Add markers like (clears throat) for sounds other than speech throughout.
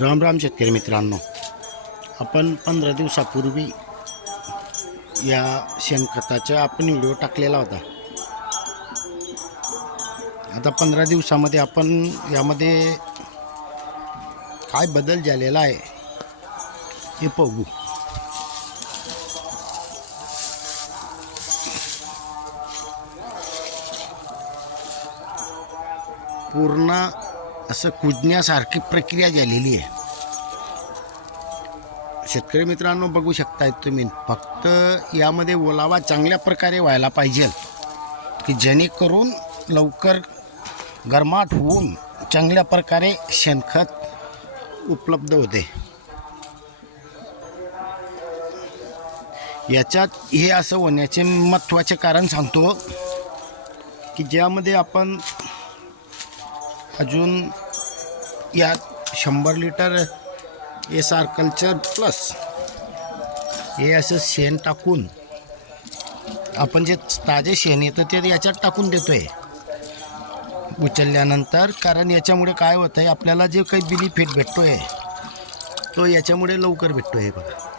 राम राम शेतकरी मित्रांनो. आपण पंधरा दिवसापूर्वी या शेणखताचा आपण व्हिडिओ टाकलेला होता. आता पंधरा दिवसामध्ये आपण यामध्ये काय बदल झालेला आहे हे बघू. पूर्ण असं कुजण्यासारखी प्रक्रिया झालेली आहे. शेतकरी मित्रांनो बघू शकताय तुम्ही फक्त यामध्ये ओलावा चांगल्या प्रकारे व्हायला पाहिजे की जेणेकरून लवकर गरमाट होऊन चांगल्या प्रकारे शेणखत उपलब्ध होते. याच्यात हे असं होण्याचे महत्त्वाचे कारण सांगतो की ज्यामध्ये आपण अजून यात शंभर litre S R culture plus हे असं शेण टाकून आपण जे ताजे शेण येतं ते याच्यात टाकून देतो आहे उचलल्यानंतर कारण याच्यामुळे काय होतं आहे आपल्याला जे काही बेनिफिट आहे तो याच्यामुळे लवकर भेटतो आहे बघा.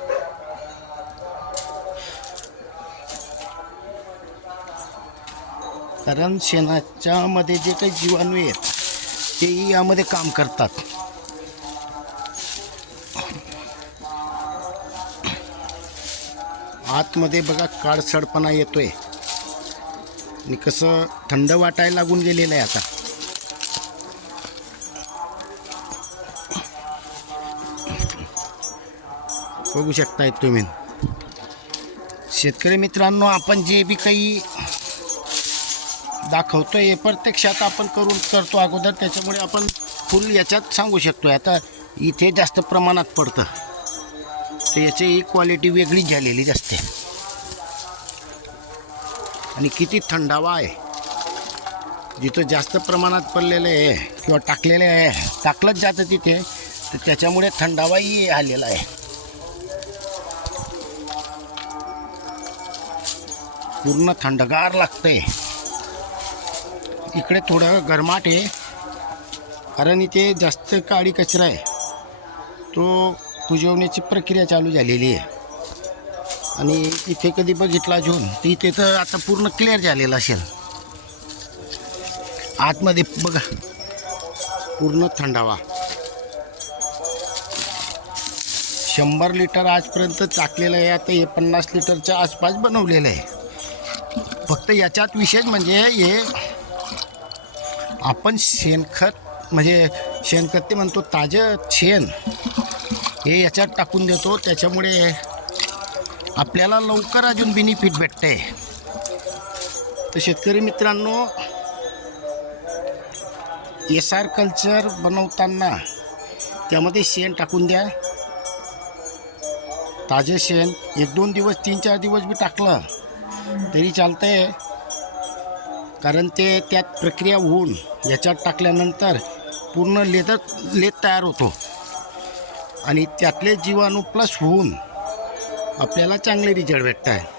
कारण शेणाच्यामध्ये जे काही जीवाणू आहेत तेही यामध्ये काम करतात. आतमध्ये बघा काळसडपणा येतोय. आणि कसं थंड वाटायला लागून गेलेलं आहे आता. बघू शकताय तुम्ही. शेतकरी मित्रांनो आपण जे बी काही दाखवतो आहे प्रत्यक्षात आपण करून करतो अगोदर त्याच्यामुळे आपण फुल याच्यात सांगू शकतो आता इथे जास्त प्रमाणात पडतं. तर याची ही क्वालिटी वेगळीच झालेली असते. आणि किती थंडावा आहे. जिथं जास्त प्रमाणात पडलेलं आहे किंवा टाकलेलं आहे टाकलंच जातं तिथे तर त्याच्यामुळे थंडावाही आलेला आहे. पूर्ण थंडगार लागतंय. इकडे थोडं गरमाट आहे. कारण इथे जास्त काळी कचरा आहे. तो कुजवण्याची प्रक्रिया चालू झालेली आहे. आणि इथे कधी बघितला झोन तर इथे तर आता पूर्ण क्लिअर झालेला असेल. आतमध्ये बघा पूर्ण थंडावा. शंभर लिटर आजपर्यंत टाकलेलं आहे आता हे पन्नास लिटरच्या आसपास बनवलेलं आहे. फक्त याच्यात विशेष म्हणजे हे आपण शेणखत म्हणजे शेणखत ते म्हणतो ताजं शेण हे याच्यात टाकून देतो. त्याच्यामुळे आपल्याला लवकर अजून बेनिफिट भेटते. तर शेतकरी मित्रांनो एस आर कल्चर बनवताना त्यामध्ये शेण टाकून द्या. ताजे शेण एक दोन दिवस तीन चार दिवस बी टाकलं तरी चालतंय. कारण ते त्यात प्रक्रिया होऊन याच्यात टाकल्यानंतर पूर्ण लेदर लेत तयार होतो. आणि त्यातले जीवाणू प्लस होऊन आपल्याला चांगले रिझल्ट भेटत आहे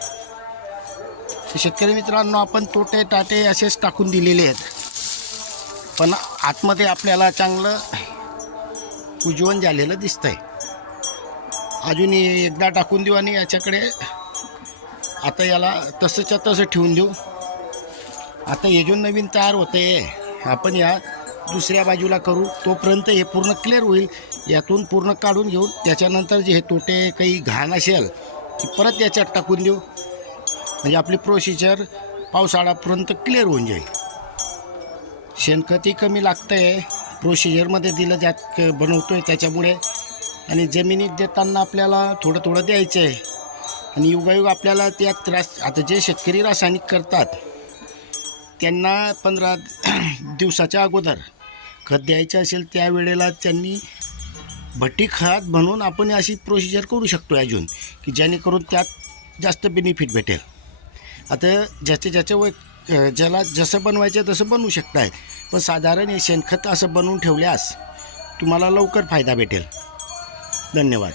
शेतकरी मित्रांनो आपण तोटे टाटे असेच टाकून दिलेले आहेत. पण आतमध्ये आपल्याला चांगलं उज्वलन झालेलं दिसतंय. अजून एकदा टाकून देऊ आणि याच्याकडे आता याला तसंच्या तसं ठेवून देऊ. आता हे जो नवीन तयार होतं आहे आपण या दुसऱ्या बाजूला करू. तोपर्यंत हे पूर्ण क्लिअर होईल. यातून पूर्ण काढून घेऊन त्याच्यानंतर जे हे तोटे काही घाण असेल ती परत याच्यात टाकून देऊ. म्हणजे आपली प्रोसिजर पावसाळ्यापर्यंत क्लिअर होऊन जाईल. शेणखतही कमी लागतं आहे प्रोसिजरमध्ये दिलं जात बनवतो आहे त्याच्यामुळे. आणि जमिनीत देताना आपल्याला थोडं थोडं द्यायचं आहे आणि युगायुग आपल्याला त्या त्रास आता जे शेतकरी रासायनिक करतात त्यांना पंधरा (clears throat) दिवसाच्या अगोदर खत द्यायचं असेल त्यावेळेला त्यांनी भट्टी खत बनवून आपण अशी प्रोसिजर करू शकतो अजून की जेणेकरून त्यात जास्त बेनिफिट भेटेल. आता ज्याचे ज्याचे वय ज्याला जसं बनवायचं तसं बनवू शकताय. पण साधारण हे शेणखत असं बनवून ठेवल्यास तुम्हाला लवकर फायदा भेटेल. धन्यवाद.